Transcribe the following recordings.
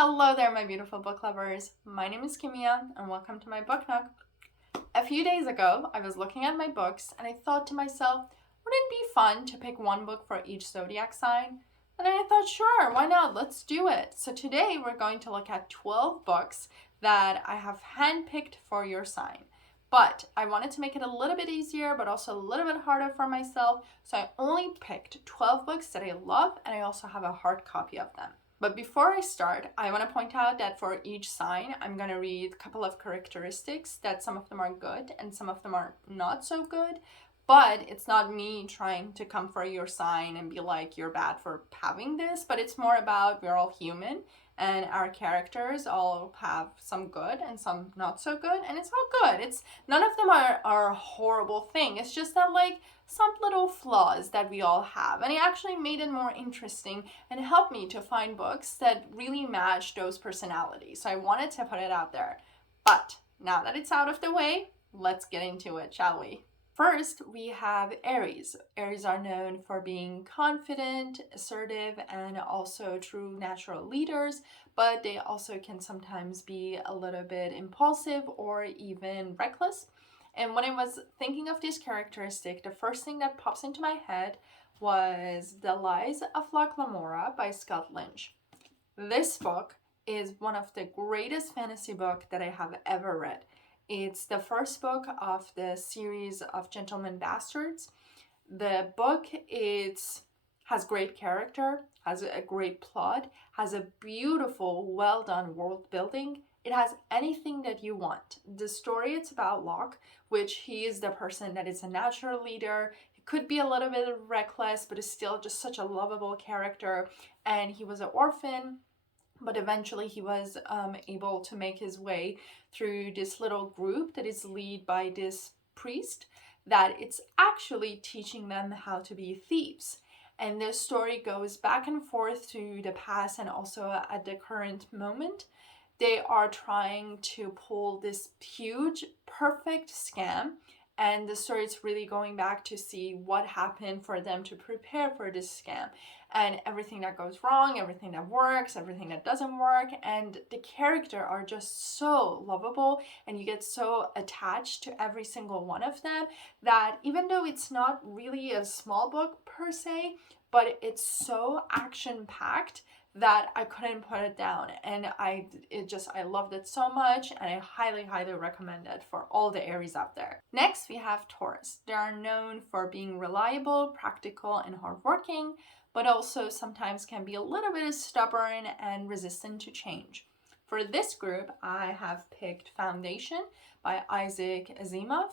Hello there, my beautiful book lovers. My name is Kimia, and welcome to my book nook. A few days ago, I was looking at my books, and I thought to myself, wouldn't it be fun to pick one book for each zodiac sign? And then I thought, sure, why not? Let's do it. So today, we're going to look at 12 books that I have handpicked for your sign. But I wanted to make it a little bit easier, but also a little bit harder for myself. So I only picked 12 books that I love, and I also have a hard copy of them. But before I start, I want to point out that for each sign, I'm going to read a couple of characteristics that some of them are good and some of them are not so good. But it's not me trying to come for your sign and be like, you're bad for having this, but it's more about we're all human and our characters all have some good and some not so good, and it's all good. It's none of them are a horrible thing. It's just that like some little flaws that we all have, and it actually made it more interesting and helped me to find books that really match those personalities. So I wanted to put it out there. But now that it's out of the way, let's get into it, shall we? First, we have Aries. Aries are known for being confident, assertive, and also true natural leaders, but they also can sometimes be a little bit impulsive or even reckless. And when I was thinking of this characteristic, the first thing that pops into my head was The Lies of La Glamora by Scott Lynch. This book is one of the greatest fantasy books that I have ever read. It's the first book of the series of Gentlemen Bastards. The book has great character, has a great plot, has a beautiful, well-done world building. It has anything that you want. The story, it's about Locke, which he is the person that is a natural leader. He could be a little bit reckless, but is still just such a lovable character. And he was an orphan, but eventually he was able to make his way through this little group that is led by this priest that it's actually teaching them how to be thieves. And this story goes back and forth to the past and also at the current moment. They are trying to pull this huge, perfect scam. And the story is really going back to see what happened for them to prepare for this scam. And everything that goes wrong, everything that works, everything that doesn't work. And the characters are just so lovable, and you get so attached to every single one of them that even though it's not really a small book per se, but it's so action-packed that I couldn't put it down, and I loved it so much, and I highly recommend it for all the Aries out there. Next, we have Taurus. They are known for being reliable, practical, and hardworking, but also sometimes can be a little bit stubborn and resistant to change. For this group, I have picked Foundation by Isaac Asimov.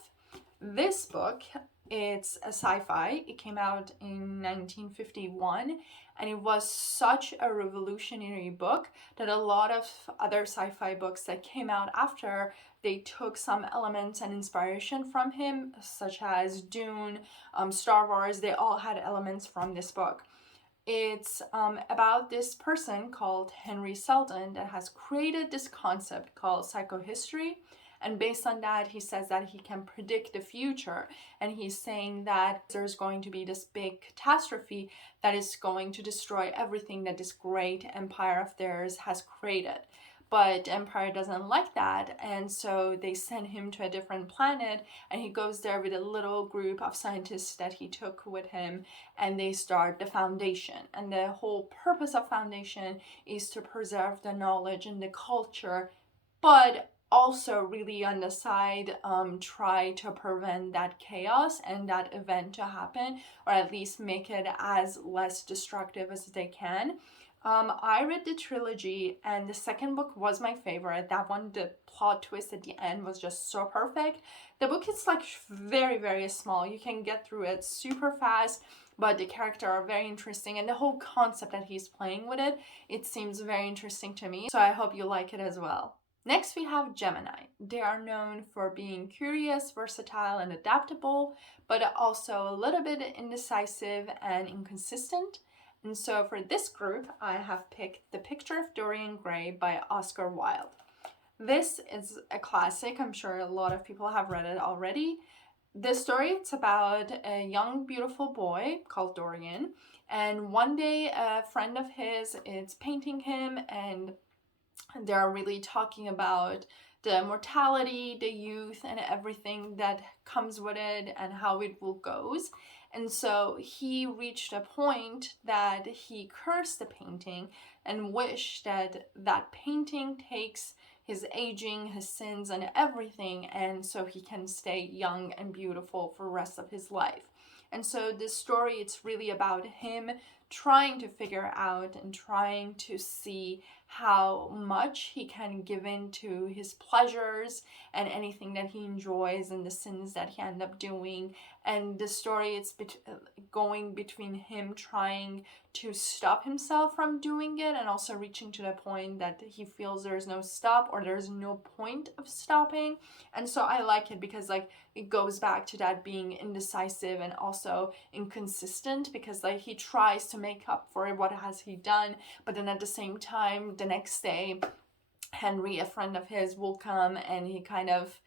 This book, it's a sci-fi. It came out in 1951, and it was such a revolutionary book that a lot of other sci-fi books that came out after, they took some elements and inspiration from him, such as Dune, Star Wars. They all had elements from this book. It's about this person called Henry Seldon that has created this concept called psychohistory. And based on that, he says that he can predict the future. And he's saying that there's going to be this big catastrophe that is going to destroy everything that this great empire of theirs has created. But the empire doesn't like that, and so they send him to a different planet, and he goes there with a little group of scientists that he took with him, and they start the Foundation. And the whole purpose of Foundation is to preserve the knowledge and the culture, but also really on the side try to prevent that chaos and that event to happen, or at least make it as less destructive as they can. I read the trilogy, and the second book was my favorite. That one, the plot twist at the end was just so perfect. The book is like very small. You can get through it super fast, but the characters are very interesting, and the whole concept that he's playing with it seems very interesting to me. So I hope you like it as well. Next, we have Gemini. They are known for being curious, versatile, and adaptable, but also a little bit indecisive and inconsistent. And so for this group, I have picked The Picture of Dorian Gray by Oscar Wilde. This is a classic. I'm sure a lot of people have read it already. This story, it's about a young, beautiful boy called Dorian. And one day, a friend of his is painting him, and They're really talking about the mortality, the youth, and everything that comes with it and how it will goes. And so he reached a point that he cursed the painting and wished that that painting takes his aging, his sins, and everything, and so he can stay young and beautiful for the rest of his life. And so this story, it's really about him trying to figure out and trying to see how much he can give in to his pleasures and anything that he enjoys and the sins that he end up doing. And the story, it's going between him trying to stop himself from doing it and also reaching to the point that he feels there's no stop or there's no point of stopping. And so I like it because like it goes back to that being indecisive and also inconsistent, because like he tries to make up for what has he done, but then at the same time the next day Henry, a friend of his, will come and he kind of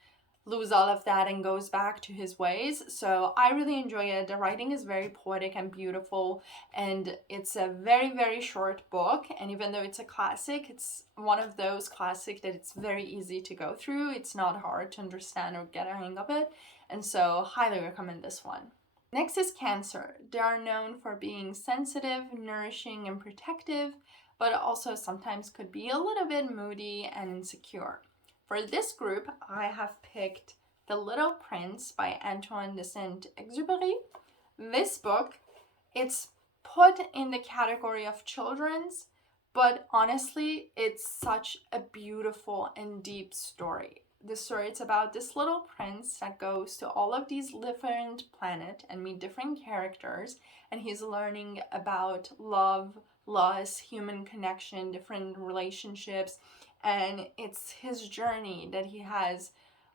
lose all of that and goes back to his ways. So I really enjoy it. The writing is very poetic and beautiful, and it's a very, very short book. And even though it's a classic, it's one of those classics that it's very easy to go through. It's not hard to understand or get a hang of it. And so highly recommend this one. Next is Cancer. They are known for being sensitive, nourishing, and protective, but also sometimes could be a little bit moody and insecure. For this group, I have picked The Little Prince by Antoine de Saint-Exupéry. This book, it's put in the category of children's, but honestly, it's such a beautiful and deep story. The story, it's about this little prince that goes to all of these different planets and meet different characters, and he's learning about love, loss, human connection, different relationships. And it's his journey that he has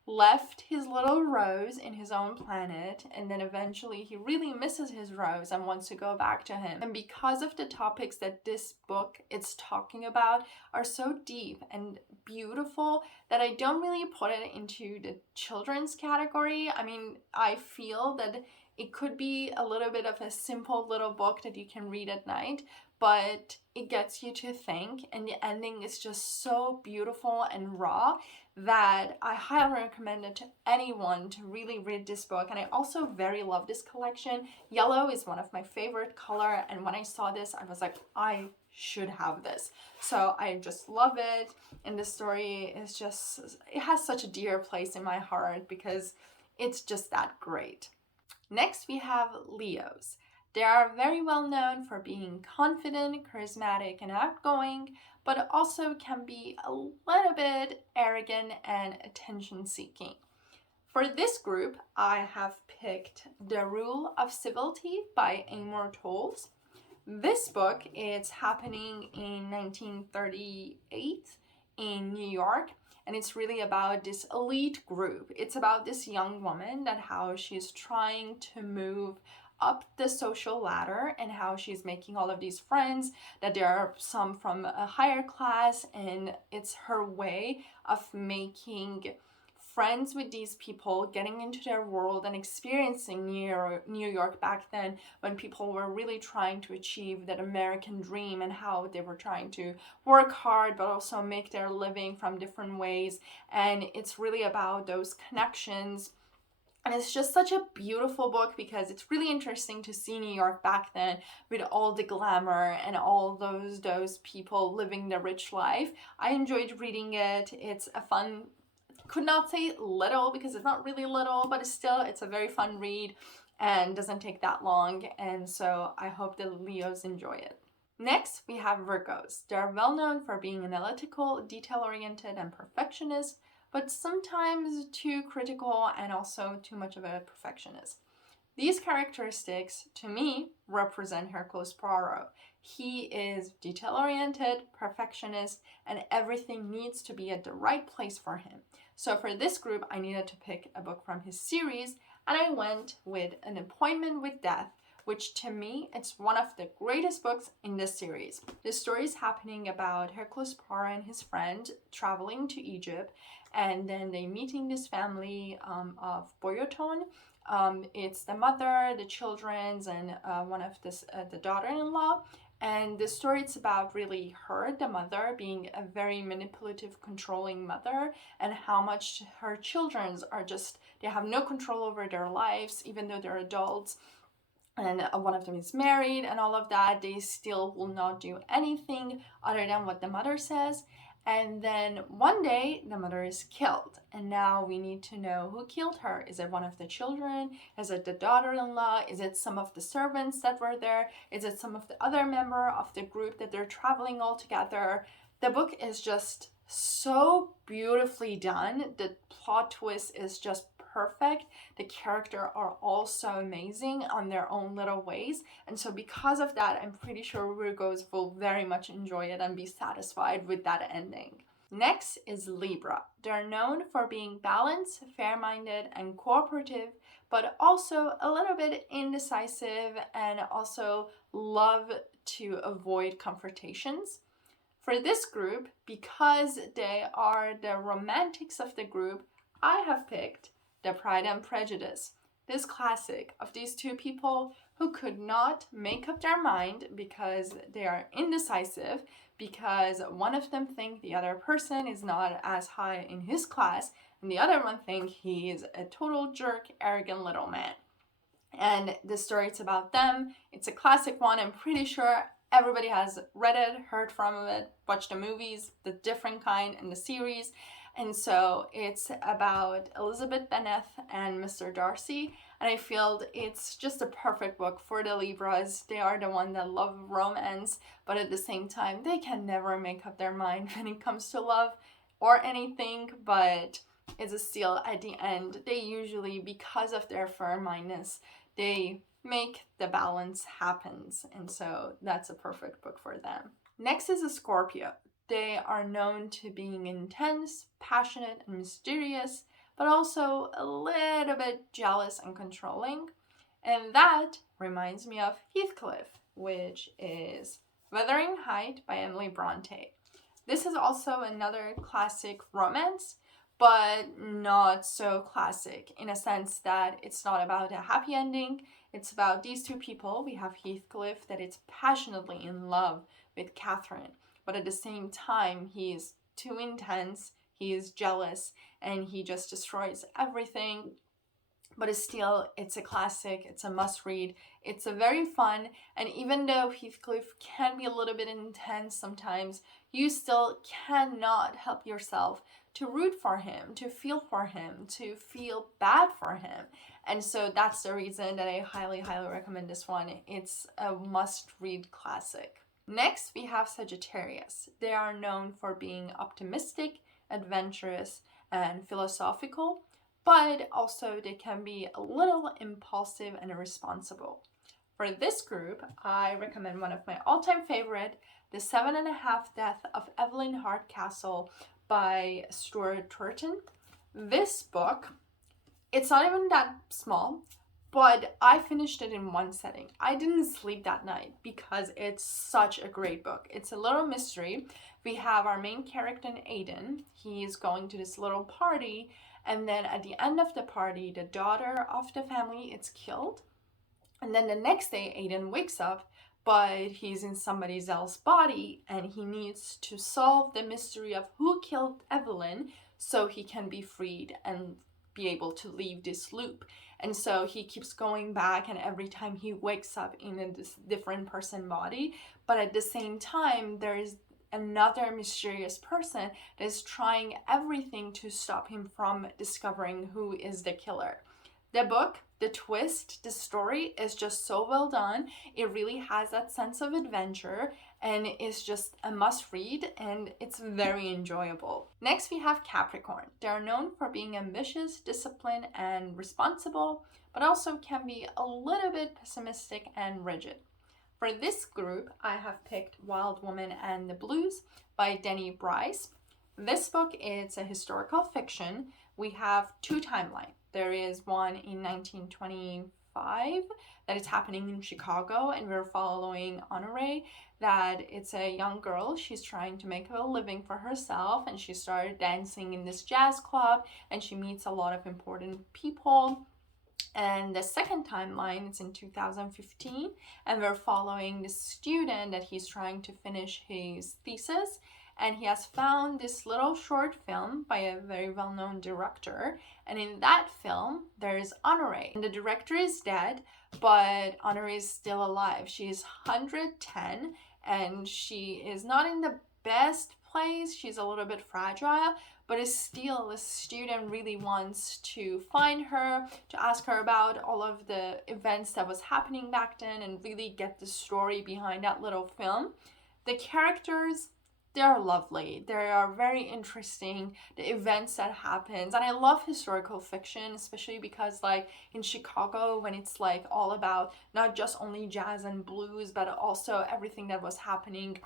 left his little rose in his own planet, and then eventually he really misses his rose and wants to go back to him. And because of the topics that this book is talking about are so deep and beautiful, that I don't really put it into the children's category. I mean, I feel that it could be a little bit of a simple little book that you can read at night, but it gets you to think, and the ending is just so beautiful and raw that I highly recommend it to anyone to really read this book. And I also very love this collection. Yellow is one of my favorite color, and when I saw this, I was like, I should have this. So I just love it, and the story is just, it has such a dear place in my heart because it's just that great. Next, we have Leos. They are very well known for being confident, charismatic, and outgoing, but also can be a little bit arrogant and attention-seeking. For this group, I have picked The Rule of Civility by Amor Towles. This book is happening in 1938 in New York, and it's really about this elite group. It's about this young woman that how she's trying to move up the social ladder and how she's making all of these friends, that there are some from a higher class, and it's her way of making friends with these people, getting into their world and experiencing New York back then when people were really trying to achieve that American dream and how they were trying to work hard but also make their living from different ways. And it's really about those connections. And it's just such a beautiful book because it's really interesting to see New York back then with all the glamour and all those people living the rich life. I enjoyed reading it. It's a fun, could not say little because it's not really little, but it's a very fun read and doesn't take that long. And so I hope the Leos enjoy it. Next, we have Virgos. They're well known for being analytical, detail-oriented, and perfectionist, but sometimes too critical and also too much of a perfectionist. These characteristics, to me, represent Hercule Poirot. He is detail-oriented, perfectionist, and everything needs to be at the right place for him. So for this group, I needed to pick a book from his series, and I went with An Appointment with Death, which to me, it's one of the greatest books in this series. The story is happening about Hercule Poirot and his friend traveling to Egypt, and then they meeting this family of Boyerton. It's the mother, the children's, and one of the daughter-in-law, And the story, it's about really her, the mother, being a very manipulative, controlling mother, and how much her children are just, they have no control over their lives, even though they're adults. And one of them is married and all of that. They still will not do anything other than what the mother says. And then one day the mother is killed, and now we need to know who killed her. Is it one of the children? Is it the daughter-in-law? Is it some of the servants that were there? Is it some of the other member of the group that they're traveling all together? The book is just so beautifully done. The plot twist is just perfect. The characters are all so amazing on their own little ways, and so because of that, I'm pretty sure Virgos will very much enjoy it and be satisfied with that ending. Next is Libra. They're known for being balanced, fair-minded, and cooperative, but also a little bit indecisive and also love to avoid confrontations. For this group, because they are the romantics of the group, I have picked the Pride and Prejudice. This classic of these two people who could not make up their mind because they are indecisive, because one of them think the other person is not as high in his class, and the other one think he is a total jerk, arrogant little man. And the story, it's about them. It's a classic one. I'm pretty sure everybody has read it, heard from it, watched the movies, the different kind, and the series. And so it's about Elizabeth Bennet and Mr. Darcy. And I feel it's just a perfect book for the Libras. They are the one that love romance, but at the same time, they can never make up their mind when it comes to love or anything. But it's still at the end, they usually, because of their firm-mindedness, they make the balance happens. And so that's a perfect book for them. Next is a Scorpio. They are known to being intense, passionate, and mysterious, but also a little bit jealous and controlling. And that reminds me of Heathcliff, which is Wuthering Heights by Emily Bronte. This is also another classic romance, but not so classic in a sense that it's not about a happy ending. It's about these two people. We have Heathcliff that is passionately in love with Catherine, but at the same time, he is too intense, he is jealous, and he just destroys everything. But it's a classic, it's a must-read, it's a very fun, and even though Heathcliff can be a little bit intense sometimes, you still cannot help yourself to root for him, to feel for him, to feel bad for him. And so that's the reason that I highly, highly recommend this one. It's a must-read classic. Next, we have Sagittarius. They are known for being optimistic, adventurous, and philosophical, but also they can be a little impulsive and irresponsible. For this group, I recommend one of my all-time favorite, The 7.5 Deaths of Evelyn Hardcastle by Stuart Turton. This book, it's not even that small, but I finished it in one setting. I didn't sleep that night because it's such a great book. It's a little mystery. We have our main character, Aiden. He's going to this little party, and then at the end of the party, the daughter of the family is killed. And then the next day, Aiden wakes up, but he's in somebody else's body, and he needs to solve the mystery of who killed Evelyn so he can be freed and be able to leave this loop. And so he keeps going back, and every time he wakes up in a different person body, but at the same time there's another mysterious person that is trying everything to stop him from discovering who is the killer. The book, the twist, the story is just so well done. It really has that sense of adventure, and it's just a must read, and it's very enjoyable. Next, we have Capricorn. They are known for being ambitious, disciplined, and responsible, but also can be a little bit pessimistic and rigid. For this group, I have picked Wild Woman and the Blues by Denny Bryce. This book is a historical fiction. We have two timelines. There is one in 1925 that is happening in Chicago, and we're following Honore, that it's a young girl. She's trying to make a living for herself, and she started dancing in this jazz club, and she meets a lot of important people. And the second timeline, it's in 2015, and we're following the student that he's trying to finish his thesis, and he has found this little short film by a very well-known director, and in that film there's Honore, and the director is dead, but Honore is still alive. She's 110, and she is not in the best place. She's a little bit fragile, but is still the student really wants to find her, to ask her about all of the events that was happening back then and really get the story behind that little film. The characters, they're lovely. They are very interesting, the events that happens. And I love historical fiction, especially because like in Chicago, when it's like all about not just only jazz and blues, but also everything that was happening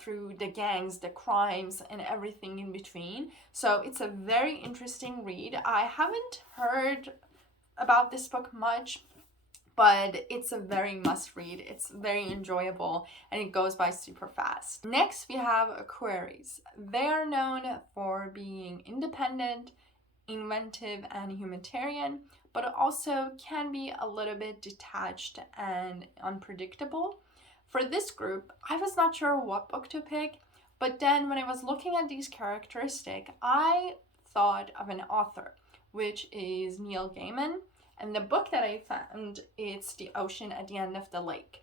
through the gangs, the crimes, and everything in between. So it's a very interesting read. I haven't heard about this book much, but it's a very must read. It's very enjoyable and it goes by super fast. Next we have Aquarius. They are known for being independent, inventive, and humanitarian, but also can be a little bit detached and unpredictable. For this group, I was not sure what book to pick, but then when I was looking at these characteristics, I thought of an author, which is Neil Gaiman. And the book that I found, it's The Ocean at the End of the Lake.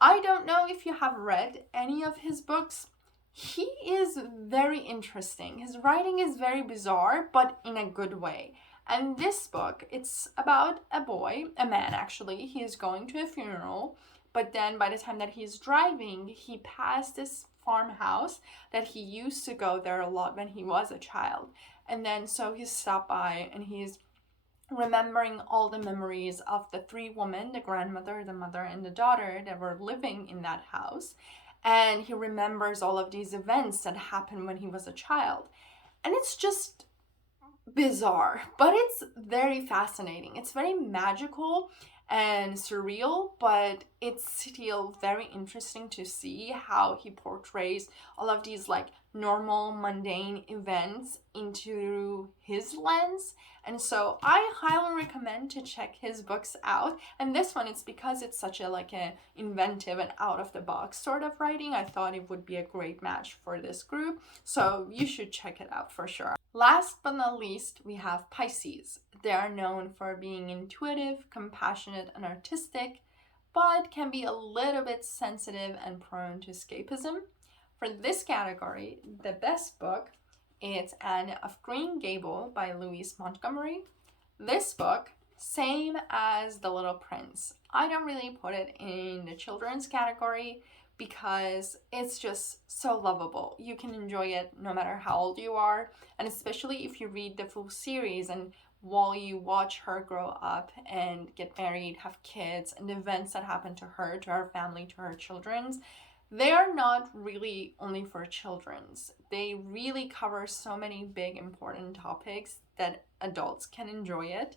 I don't know if you have read any of his books. He is very interesting. His writing is very bizarre, but in a good way. And this book, it's about a boy, a man actually. He is going to a funeral, but then by the time that he's driving, he passed this farmhouse that he used to go there a lot when he was a child. And then so he stopped by and he's remembering all the memories of the three women, the grandmother, the mother, and the daughter that were living in that house. And he remembers all of these events that happened when he was a child. And it's just bizarre, but it's very fascinating. It's very magical and surreal, but it's still very interesting to see how he portrays all of these like normal mundane events into his lens. And so I highly recommend to check his books out. And this one, it's because it's such a like a inventive and out of the box sort of writing. I thought it would be a great match for this group, so you should check it out for sure. Last but not least, we have Pisces. They are known for being intuitive, compassionate, and artistic, but can be a little bit sensitive and prone to escapism. For this category, the best book is Anne of Green Gable by Louise Montgomery. This book, same as The Little Prince. I don't really put it in the children's category because it's just so lovable. You can enjoy it no matter how old you are, and especially if you read the full series and while you watch her grow up and get married, have kids, and the events that happen to her, to her family, to her children's. They are not really only for children's. They really cover so many big important topics that adults can enjoy it.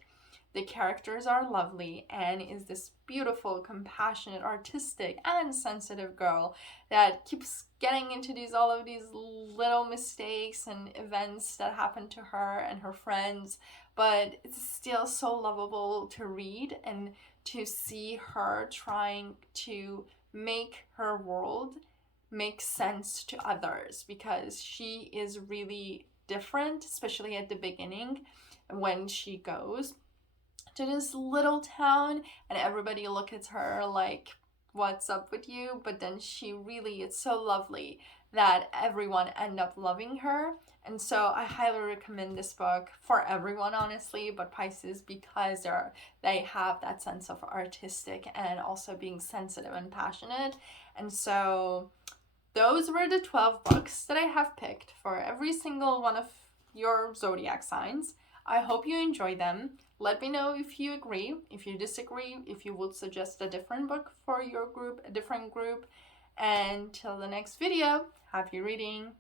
The characters are lovely. Anne is this beautiful, compassionate, artistic, and sensitive girl that keeps getting into all of these little mistakes and events that happen to her and her friends, but it's still so lovable to read and to see her trying to make her world make sense to others, because she is really different, especially at the beginning when she goes to this little town and everybody looks at her like, what's up with you? But then she really, it's so lovely that everyone end up loving her. And so I highly recommend this book for everyone, honestly, but Pisces, because they have that sense of artistic and also being sensitive and passionate. And so those were the 12 books that I have picked for every single one of your zodiac signs. I hope you enjoy them. Let me know if you agree, if you disagree, if you would suggest a different book for your group, a different group. And till the next video, happy reading.